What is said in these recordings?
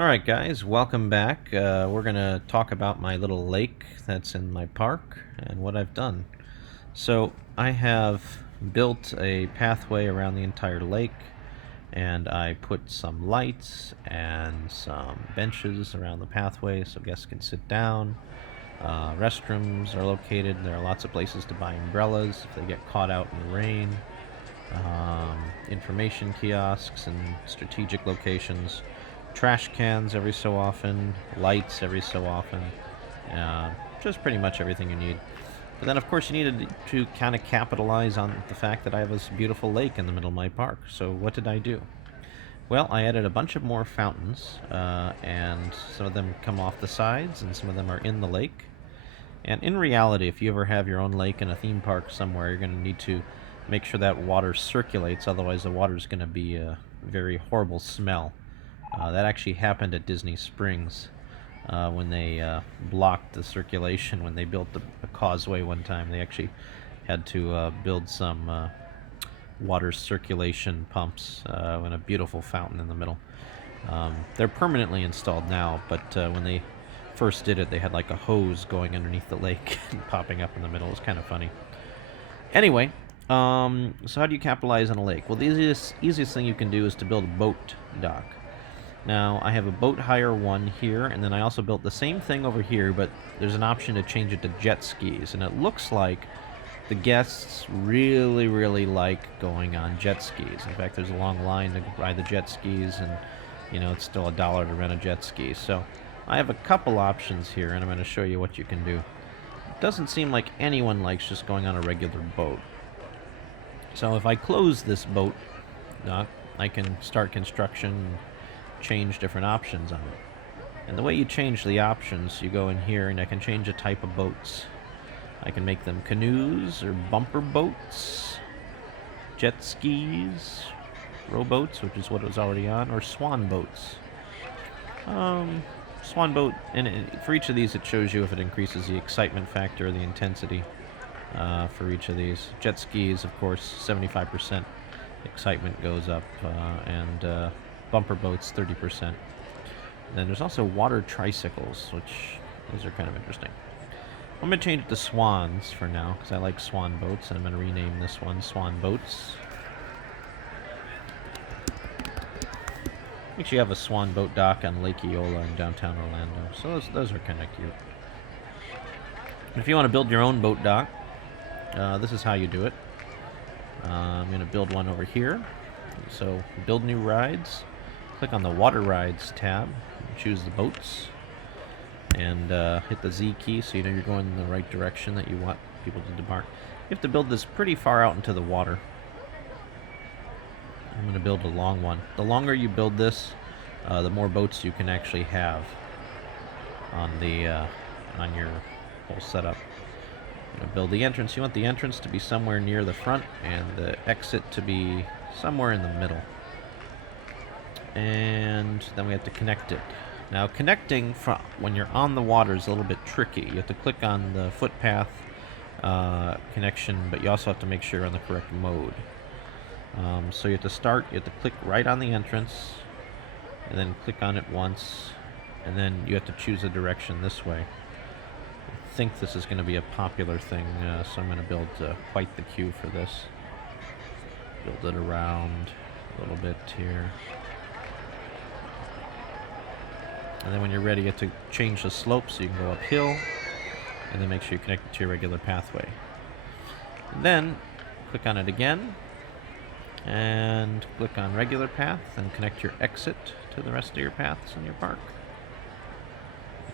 Alright guys, welcome back. We're going to talk about my little lake that's in my park and what I've done. So I have built a pathway around the entire lake, and I put some lights and some benches around the pathway so guests can sit down. Restrooms are located. There are lots of places to buy umbrellas if they get caught out in the rain. Information kiosks and strategic locations, trash cans every so often, lights every so often, just pretty much everything you need. But then, of course, you needed to kind of capitalize on the fact that I have this beautiful lake in the middle of my park. So what did I do? Well, I added a bunch of more fountains, and some of them come off the sides, and some of them are in the lake. And in reality, if you ever have your own lake in a theme park somewhere, you're going to need to make sure that water circulates, otherwise the water is going to be a very horrible smell. That actually happened at Disney Springs when they blocked the circulation when they built a causeway one time. They actually had to build some water circulation pumps and a beautiful fountain in the middle. They're permanently installed now, but when they first did it, they had like a hose going underneath the lake and popping up in the middle. It was kind of funny. Anyway, so how do you capitalize on a lake? Well, the easiest thing you can do is to build a boat dock. Now, I have a boat hire one here, and then I also built the same thing over here, but there's an option to change it to jet skis, and it looks like the guests really, really like going on jet skis. In fact, there's a long line to buy the jet skis, and, it's still $1 to rent a jet ski. So I have a couple options here, and I'm going to show you what you can do. It doesn't seem like anyone likes just going on a regular boat. So if I close this boat dock, I can start construction, change different options on it. And the way you change the options, you go in here and I can change the type of boats. I can make them canoes or bumper boats, jet skis, rowboats, which is what it was already on, or swan boats. Swan boat, and for each of these it shows you if it increases the excitement factor or the intensity for each of these. Jet skis, of course, 75% excitement goes up, and bumper boats 30%. And then there's also water tricycles, which those are kind of interesting. I'm going to change it to swans for now because I like swan boats, and I'm going to rename this one Swan Boats. Actually, have a swan boat dock on Lake Eola in downtown Orlando, so those are kind of cute. If you want to build your own boat dock, this is how you do it. I'm going to build one over here. So build new rides. Click on the Water Rides tab, choose the boats, and hit the Z key so you know you're going in the right direction that you want people to depart. You have to build this pretty far out into the water. I'm going to build a long one. The longer you build this, the more boats you can actually have on your whole setup. Build the entrance. You want the entrance to be somewhere near the front and the exit to be somewhere in the middle. And then we have to connect it. Now, connecting when you're on the water is a little bit tricky. You have to click on the footpath connection, but you also have to make sure you're on the correct mode. So you have to click right on the entrance, and then click on it once, and then you have to choose a direction this way. I think this is going to be a popular thing, so I'm going to build quite the queue for this. Build it around a little bit here. And then when you're ready, you have to change the slope so you can go uphill, and then make sure you connect it to your regular pathway. And then click on it again, and click on regular path, and connect your exit to the rest of your paths in your park.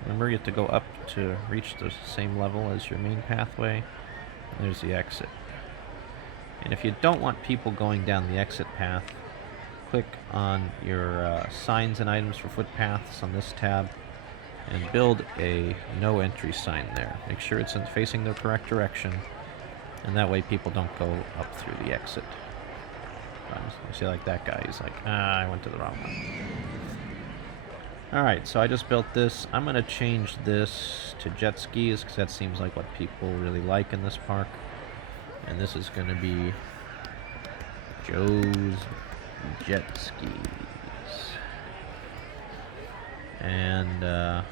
Remember, you have to go up to reach the same level as your main pathway. And there's the exit. And if you don't want people going down the exit path, click on your signs and items for footpaths on this tab and build a no entry sign there. Make sure it's facing the correct direction, and that way people don't go up through the exit. You see, like that guy, he's like, I went to the wrong one. Alright, so I just built this. I'm going to change this to jet skis because that seems like what people really like in this park. And this is going to be Joe's Jet Skis. And I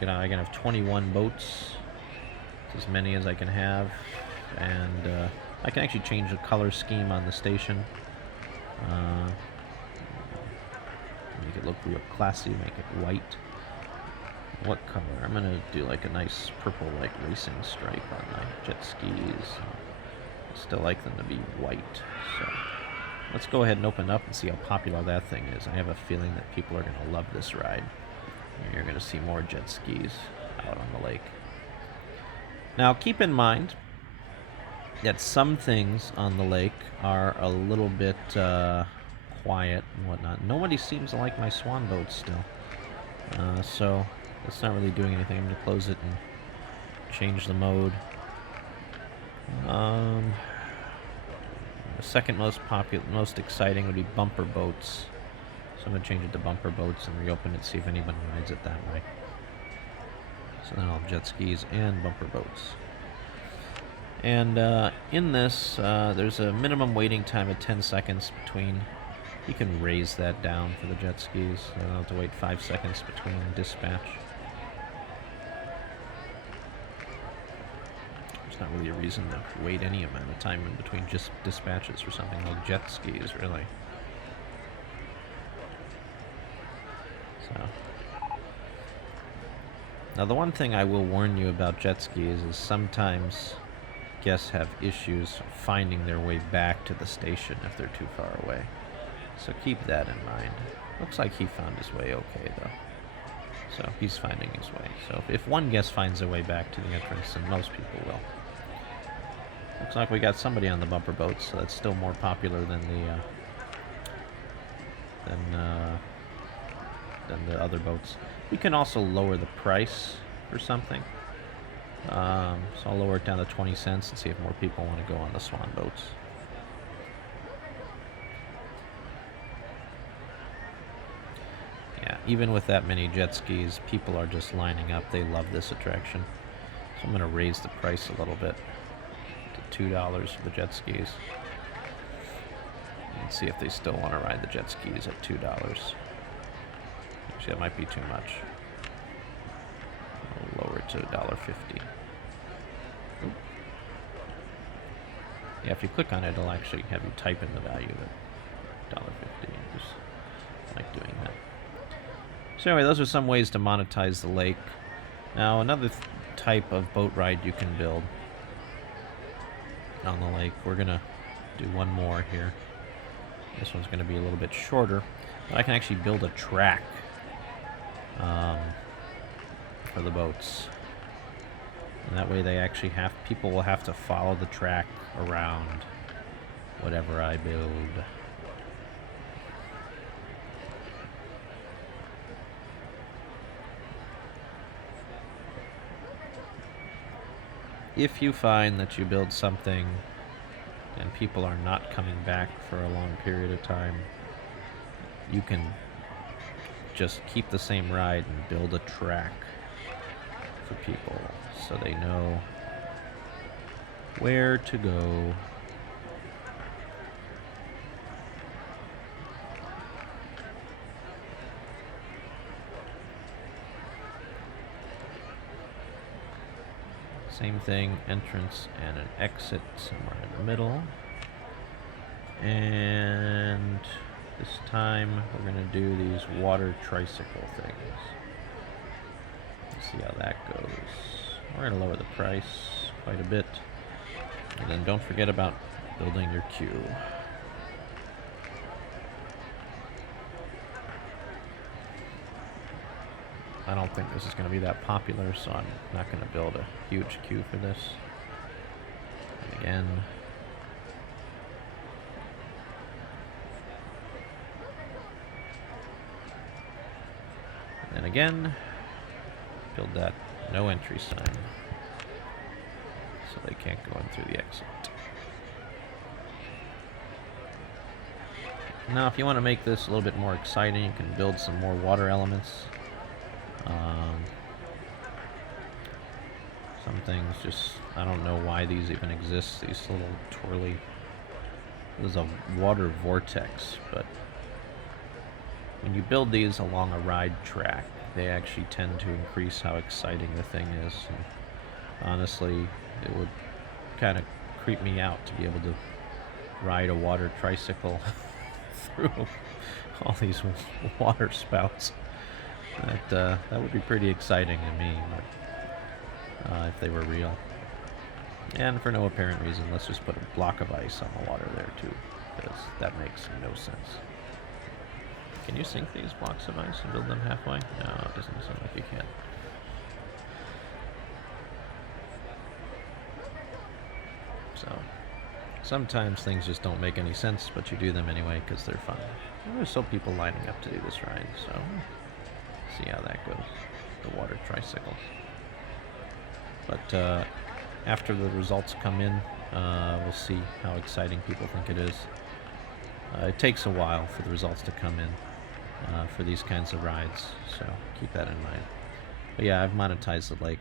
can have 21 boats. It's as many as I can have. And I can actually change the color scheme on the station. Make it look real classy, make it white. What color? I'm gonna do like a nice purple, like racing stripe on my jet skis. I still like them to be white. So let's go ahead and open up and see how popular that thing is. I have a feeling that people are gonna love this ride. And you're gonna see more jet skis out on the lake. Now keep in mind that some things on the lake are a little bit quiet and whatnot. Nobody seems to like my swan boat still. So it's not really doing anything. I'm going to close it and change the mode. The second most exciting would be bumper boats. So I'm going to change it to bumper boats and reopen it, see if anyone rides it that way. So then I'll have jet skis and bumper boats. And in this, there's a minimum waiting time of 10 seconds between. You can raise that down for the jet skis. So I'll have to wait 5 seconds between dispatch. There's not really a reason to wait any amount of time in between just dispatches for something like jet skis, really. So. Now the one thing I will warn you about jet skis is sometimes guests have issues finding their way back to the station if they're too far away. So keep that in mind. Looks like he found his way okay, though. So he's finding his way. So if one guest finds their way back to the entrance, then most people will. Looks like we got somebody on the bumper boat, so that's still more popular than the other boats. We can also lower the price for something. So I'll lower it down to 20 cents and see if more people want to go on the swan boats. Yeah, even with that many jet skis, people are just lining up. They love this attraction. So I'm going to raise the price a little bit to $2 for the jet skis. And see if they still want to ride the jet skis at $2. Actually, that might be too much. I'll lower it to $1.50. Yeah, if you click on it, it'll actually have you type in the value of $1.50. I just like doing that. So anyway, those are some ways to monetize the lake. Now, another type of boat ride you can build on the lake. We're going to do one more here. This one's going to be a little bit shorter. But I can actually build a track for the boats. And that way they actually people will have to follow the track around whatever I build. If you find that you build something and people are not coming back for a long period of time, you can just keep the same ride and build a track for people so they know where to go. Same thing, entrance and an exit somewhere in the middle. And this time we're going to do these water tricycle things. Let's see how that goes. We're going to lower the price quite a bit. And then don't forget about building your queue. I don't think this is going to be that popular, so I'm not going to build a huge queue for this. And again, and then again, build that no entry sign so they can't go in through the exit. Now, if you want to make this a little bit more exciting, you can build some more water elements. Some things just, I don't know why these even exist, these little twirly, this is a water vortex, but when you build these along a ride track, they actually tend to increase how exciting the thing is. And honestly, it would kind of creep me out to be able to ride a water tricycle through all these water spouts. That would be pretty exciting to me, but, if they were real. And for no apparent reason, let's just put a block of ice on the water there too, because that makes no sense. Can you sink these blocks of ice and build them halfway? No, it doesn't seem like you can. So, sometimes things just don't make any sense, but you do them anyway because they're fun. And there's still people lining up to do this ride, so see how that goes. The water tricycles. But after the results come in, we'll see how exciting people think it is. It takes a while for the results to come in for these kinds of rides, so keep that in mind. But yeah, I've monetized the lake.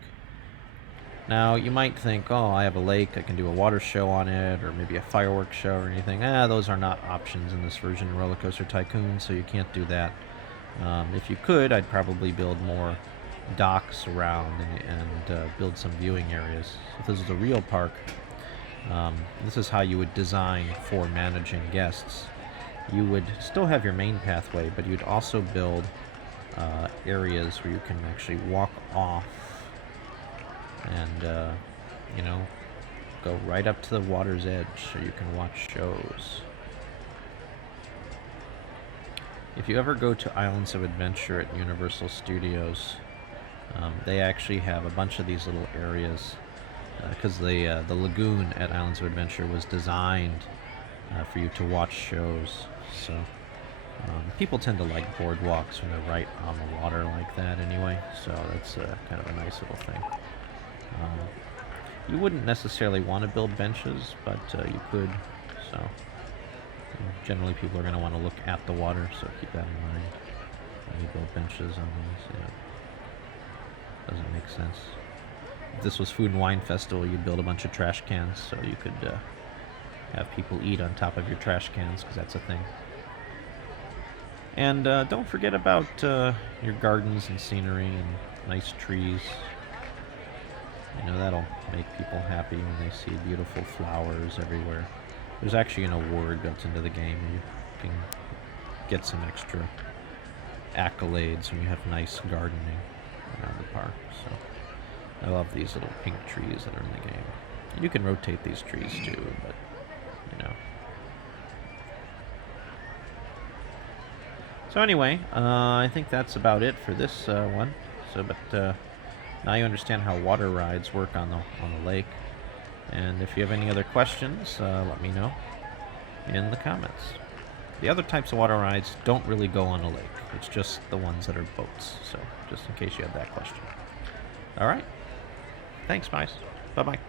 Now, you might think, oh, I have a lake, I can do a water show on it, or maybe a fireworks show or anything. Those are not options in this version of RollerCoaster Tycoon, so you can't do that. If you could, I'd probably build more docks around and build some viewing areas. If this is a real park, this is how you would design for managing guests. You would still have your main pathway, but you'd also build areas where you can actually walk off and go right up to the water's edge so you can watch shows. If you ever go to Islands of Adventure at Universal Studios, they actually have a bunch of these little areas because the lagoon at Islands of Adventure was designed for you to watch shows. So people tend to like boardwalks when they're right on the water like that anyway, so that's kind of a nice little thing. You wouldn't necessarily want to build benches, but you could. So generally people are going to want to look at the water, so keep that in mind when you build benches on these. Yeah. Doesn't make sense. If this was Food and Wine Festival, you'd build a bunch of trash cans so you could have people eat on top of your trash cans, because that's a thing. And don't forget about your gardens and scenery and nice trees. That'll make people happy when they see beautiful flowers everywhere. There's actually an award built into the game. You can get some extra accolades when you have nice gardening around the park. So I love these little pink trees that are in the game. And you can rotate these trees too, but So anyway, I think that's about it for this one. But now you understand how water rides work on the lake. And if you have any other questions, let me know in the comments. The other types of water rides don't really go on a lake. It's just the ones that are boats. So just in case you have that question. All right. Thanks, guys. Bye-bye.